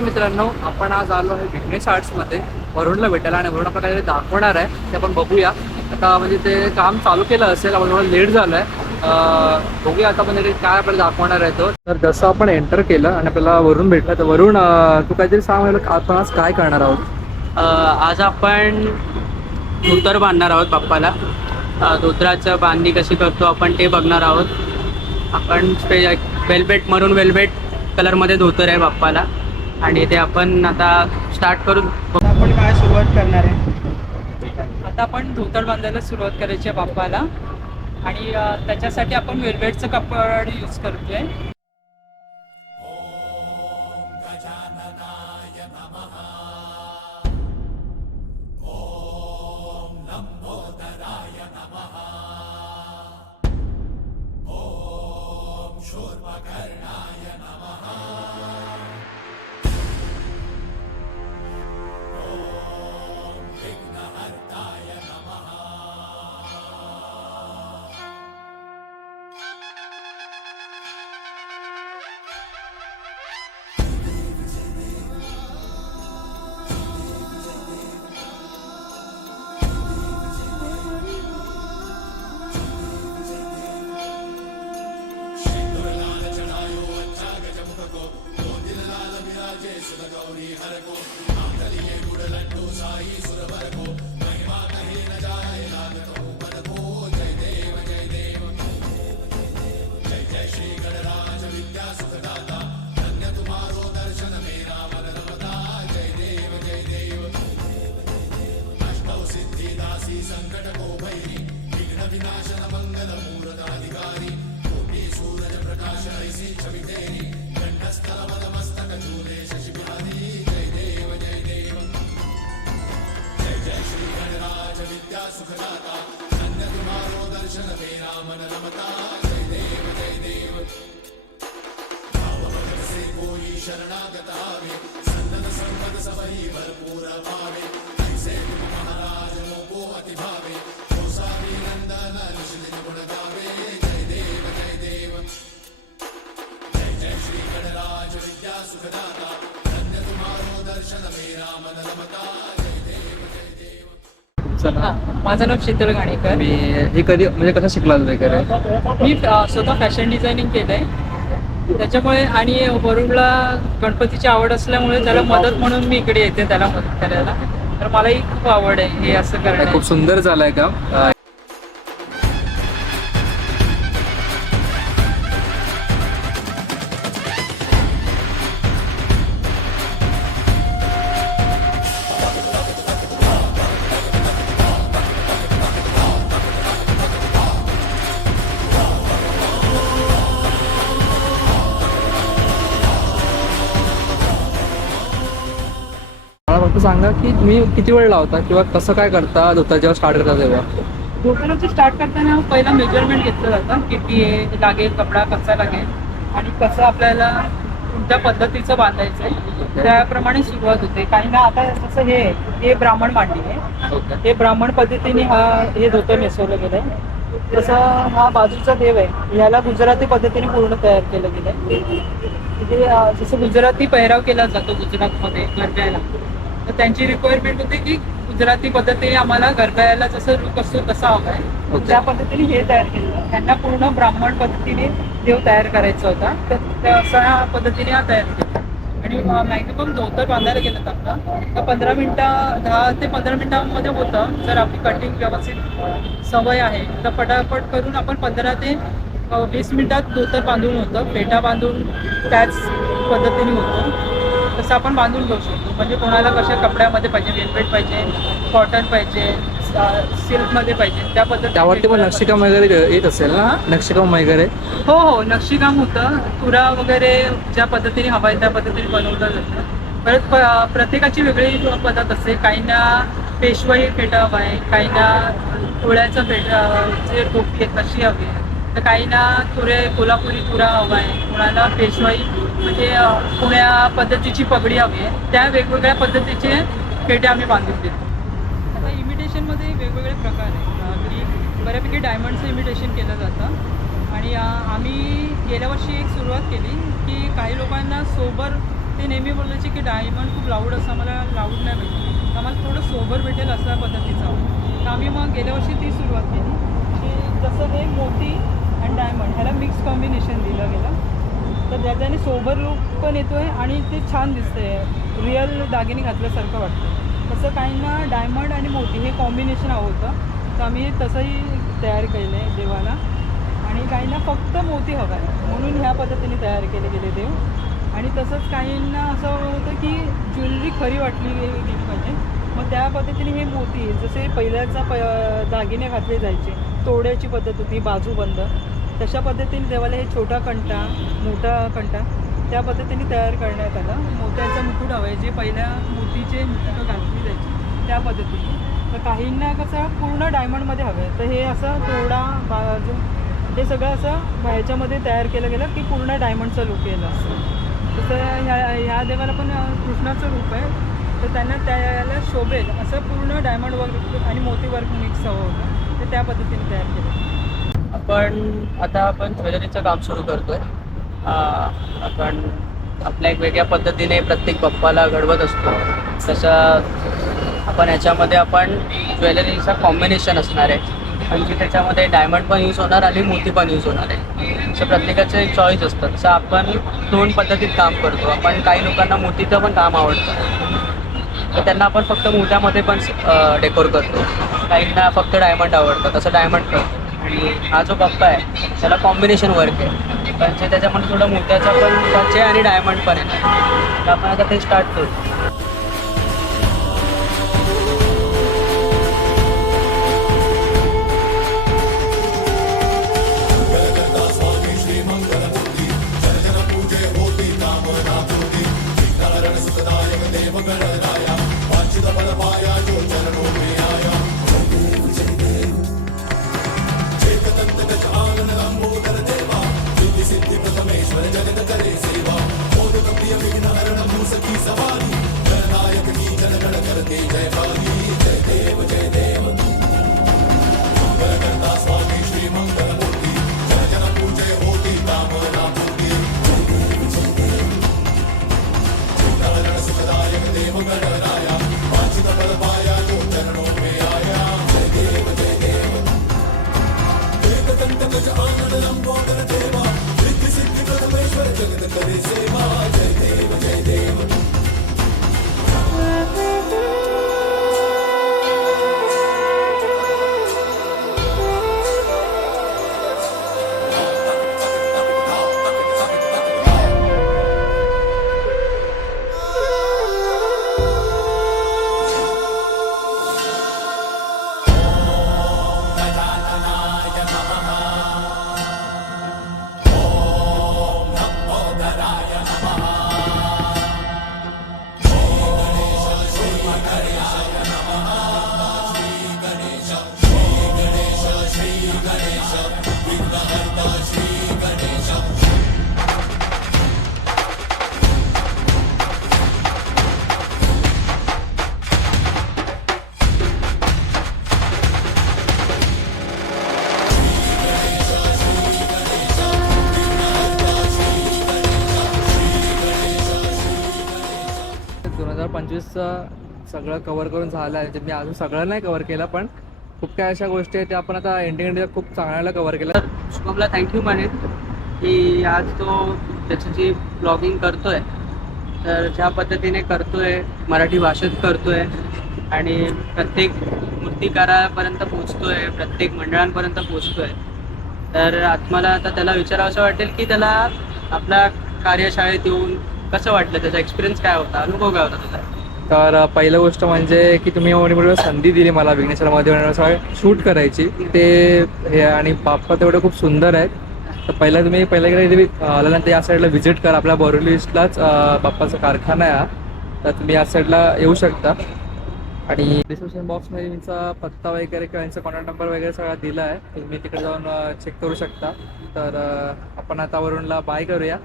नमस्कार मित्रांनो आपण आज आलो आहे विघ्नेश आर्ट्समध्ये वरुणला भेटायला आणि वरुण आपल्याला काहीतरी दाखवणार आहे ते आपण बघूया. आता म्हणजे ते काम चालू केलं असेल आपण थोडं लेट झालं आहे बघूया आता म्हणजे काय आपल्याला दाखवणार आहे तो. तर जसं आपण एंटर केलं आणि आपल्याला वरुण भेटलं तर वरुण तू काहीतरी सांग आपण आज काय करणार आहोत? आज आपण धोतर बांधणार आहोत बाप्पाला. अ, धोतराचं बांधणी कशी करतो आपण ते बघणार आहोत. आपण स्पे वेलवेट मरून वेल्वेट कलरमध्ये धोतर आहे बाप्पाला. आणि ते आपण आता स्टार्ट करून आपण काय सुरुवात करणार आहे? आता आपण धोतर बांधायला सुरुवात करायची आहे बाप्पाला. आणि त्याच्यासाठी आपण वेलवेटचं कापड यूज करतोय. సదాతా సన్నిధి మారో దర్శన మేరా మన రమతా జయ దేవ జయ దేవ భావభజన సే కోయి శరణాగత ఆవే సన్నన సంపద సభై భరపూర భావే ఐసే తుమ మహారాజ మోకో అతి భావే హోసా వీనందన నిషిదిన గుణ గావే జయ దేవ జయ దేవ జయ జయ శ్రీ గణరాజ విద్యా సుఖదాతా సన్నిధి మారో దర్శన మేరా మన రమతా జయ దేవ జయ దేవ माझं नाव शीतल घाणेकर मी हे कधी म्हणजे कसं शिकलात वगैरे? मी स्वतः फॅशन डिझायनिंग केलं आहे त्याच्यामुळे आणि वरुणला गणपतीची आवड असल्यामुळे त्याला मदत म्हणून मी इकडे येते त्याला मदत करायला. तर मलाही खूप आवड आहे हे असं करणं खूप सुंदर झालंय काम सांगा की तुम्ही किती वेळ लावता किंवा कसं काय करता धोतर जेव्हा स्टार्ट करता तेव्हा? धोतराचं स्टार्ट करताना पहिला मेजरमेंट घेतलं जातं किती आहे लागेल कपडा कसा लागेल आणि कसं आपल्याला कोणत्या पद्धतीचं बांधायचं आहे त्याप्रमाणे सुरुवात होते. काही ना आता जसं हे आहे, हे ब्राह्मण मांडणी आहे. हे ब्राह्मण पद्धतीने हा हे धोतर नेसवलं गेलंय तसं हा बाजूचा देव आहे ह्याला गुजराती पद्धतीने पूर्ण तयार केलं गेलंय इथे अं, जसं गुजराती पेहराव केला जातो गुजरातमध्ये गरब्याला तर त्यांची रिक्वायरमेंट होती की गुजराती पद्धतीने आम्हाला गरब्याला जसं लुक असतो तसा हवा आहे. त्या पद्धतीने हे तयार केलं. त्यांना पूर्ण ब्राह्मण पद्धतीने देव तयार करायचा होता. तर त्या पद्धतीने हा तयार केला. आणि मॅक्झिमम धोतर बांधायला गेलं तर आपलं तर पंधरा मिनटं दहा ते पंधरा मिनिटांमध्ये होतं. जर आपली कटिंग व्यवस्थित सवय आहे तर पटापट करून आपण पंधरा ते वीस मिनिटात धोतर बांधून होतं. पेटा बांधून त्याच पद्धतीने होतं. तसं आपण बांधून घेऊ शकतो. म्हणजे कोणाला कशा कपड्यामध्ये पाहिजे वेलवेट पाहिजे कॉटन पाहिजे सिल्कमध्ये पाहिजे त्या पद्धतीने त्यावरती पण नक्षीकाम वगैरे येत असेल ना? नक्षीकाम वगैरे? हो हो नक्षीकाम होतं. तुरा वगैरे ज्या पद्धतीने हवा आहे त्या पद्धतीने बनवलं जातं. परत प्रत्येकाची वेगळी पद्धत असते. काहींना पेशवाई फेटा हवा आहे काहींना तुळ्याचं फेटा जे टोपी आहे तशी हवी आहे. तर काहींना तुरे कोल्हापुरी तुरा हवा आहे. कोणाला पेशवाई म्हणजे पुण्या पद्धतीची पगडी हवी आहे. त्या वेगवेगळ्या पद्धतीचे पेटे आम्ही बांधून देतो. आता इमिटेशनमध्ये वेगवेगळे प्रकार आहेत. की बऱ्यापैकी डायमंडचं इमिटेशन केलं जातं. आणि आम्ही गेल्या वर्षी एक सुरुवात केली की काही लोकांना सोबर ते नेहमी बोलायचे की डायमंड खूप लाऊड असं आम्हाला लाऊड नाही भेटेल आम्हाला थोडं सोबर भेटेल अशा पद्धतीचं हवं तर आम्ही मग गेल्या वर्षी ती सुरुवात केली. की जसं हे मोती आणि डायमंड ह्याला मिक्स कॉम्बिनेशन दिलं गेलं. तर ज्याच्याने सोबर लुक पण येतो आहे आणि ते छान दिसतंय. रिअल दागिने घातल्यासारखं वाटतं तसं काहींना डायमंड आणि मोती हे कॉम्बिनेशन हवं होतं तर आम्ही तसंही तयार केलं आहे देवाला. आणि काहींना फक्त मोती हवा आहे. म्हणून ह्या पद्धतीने तयार केले गेले देव. आणि तसंच काहींना असं होतं की ज्वेलरी खरी वाटली गेली पाहिजे. मग त्या पद्धतीने हे मोती जसे पहिल्याचा प दागिने घातले जायचे तोड्याची पद्धत होती बाजूबंद. तशा पद्धतीने देवाला हे छोटा कंटा मोठा कंटा त्या पद्धतीने तयार करण्यात आलं. मोत्याचं मुकुट हवं आहे. जे पहिल्या मोतीचे मुकुट घातली जायची त्या पद्धतीने. तर काहींना कसं पूर्ण डायमंडमध्ये हवं आहे. तर हे असं तोडा बाजू हे सगळं असं ह्याच्यामध्ये तयार केलं गेलं की पूर्ण डायमंडचं लुक येईल असं. तसं ह्या ह्या देवाला पण कृष्णाचं रूप आहे. तर त्यांना त्याला शोभेल असं पूर्ण डायमंड वर्क आणि मोती वर्क मिक्स हवं होतं. ते त्या पद्धतीने तयार केलं. पण आता आपण ज्वेलरीचं काम सुरू करतोय. आपण आपल्या एक वेगळ्या पद्धतीने प्रत्येक बाप्पाला घडवत असतो. तसं आपण याच्यामध्ये आपण ज्वेलरीचं कॉम्बिनेशन असणार आहे. म्हणजे त्याच्यामध्ये डायमंड पण यूज होणार आणि मोती पण यूज होणार आहे. असं प्रत्येकाचे चॉईस असतात तसं आपण दोन पद्धतीत काम करतो. आपण काही लोकांना मोतीचं पण काम आवडतं. तर त्यांना आपण फक्त मोत्यामध्ये पण डेकोर करतो. काहींना फक्त डायमंड आवडतं. तसं डायमंड करतो. आणि हा जो पप्पा आहे त्याला कॉम्बिनेशन वर्क आहे. त्यांचे त्याच्यामध्ये थोडं मोत्याचा पण टच आहे आणि डायमंड पण आहे. तर आपण आता ते स्टार्ट करू. हजार सगळं कव्हर करून झालं आहे. म्हणजे मी अजून सगळं नाही कव्हर केलं पण खूप काही अशा गोष्टी आहेत त्या आपण आता एंडिंग एंडिंग खूप चांगल्याला कव्हर केलं तर शुभमला थँक्यू म्हणेन की आज तो त्याची जी ब्लॉगिंग करतोय. तर ज्या पद्धतीने करतोय मराठी भाषेत करतोय आणि प्रत्येक मूर्तिकारापर्यंत पोचतोय प्रत्येक मंडळांपर्यंत पोचतोय तर आत्माला आता त्याला विचारावं असं वाटेल की त्याला आपल्या कार्यशाळेत येऊन कसं वाटलं? त्याचा एक्सपिरियन्स काय होता? अनुभव काय होता त्याचा? तर पहिलं गोष्ट म्हणजे की तुम्ही एवढी संधी दिली मला विघ्नेश्वरमध्ये शूट करायची. ते हे आणि बाप्पा तेवढे खूप सुंदर आहेत. तर पहिलं तुम्ही पहिल्या इथे आल्यानंतर या साईडला व्हिजिट करा. आपल्या बोरिवलीलाच बाप्पाचा कारखाना आहे हा. तर तुम्ही या साईडला येऊ शकता. आणि डिस्क्रिप्शन बॉक्समध्ये तुमचा पत्ता वगैरे किंवा यांचा कॉन्टॅक्ट नंबर वगैरे सगळा दिला आहे. तुम्ही तिकडे जाऊन चेक करू शकता. तर आपण आता वरूनला बाय करूया.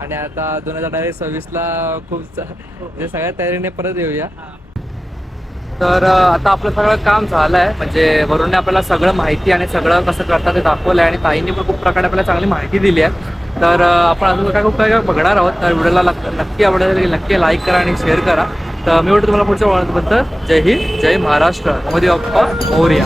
आणि आता दोन हजार डायरेक्ट सव्वीसला खूप म्हणजे सगळ्या तयारीने परत येऊया. तर आता आपलं सगळं काम झालं आहे म्हणजे वरूनने आपल्याला सगळं माहिती आणि सगळं कसं करतात ते दाखवलं आहे आणि ताईंनी पण खूप प्रकारे आपल्याला चांगली माहिती दिली आहे. तर आपण अजून काय खूप काय बघणार आहोत. तर व्हिडिओला नक्की आवडेल नक्की लाईक करा आणि शेअर करा. तर मी वाटतं तुम्हाला पुढच्या वळणाबद्दल जय हिंद जय महाराष्ट्र. मोदी बाप्पा मोर्या.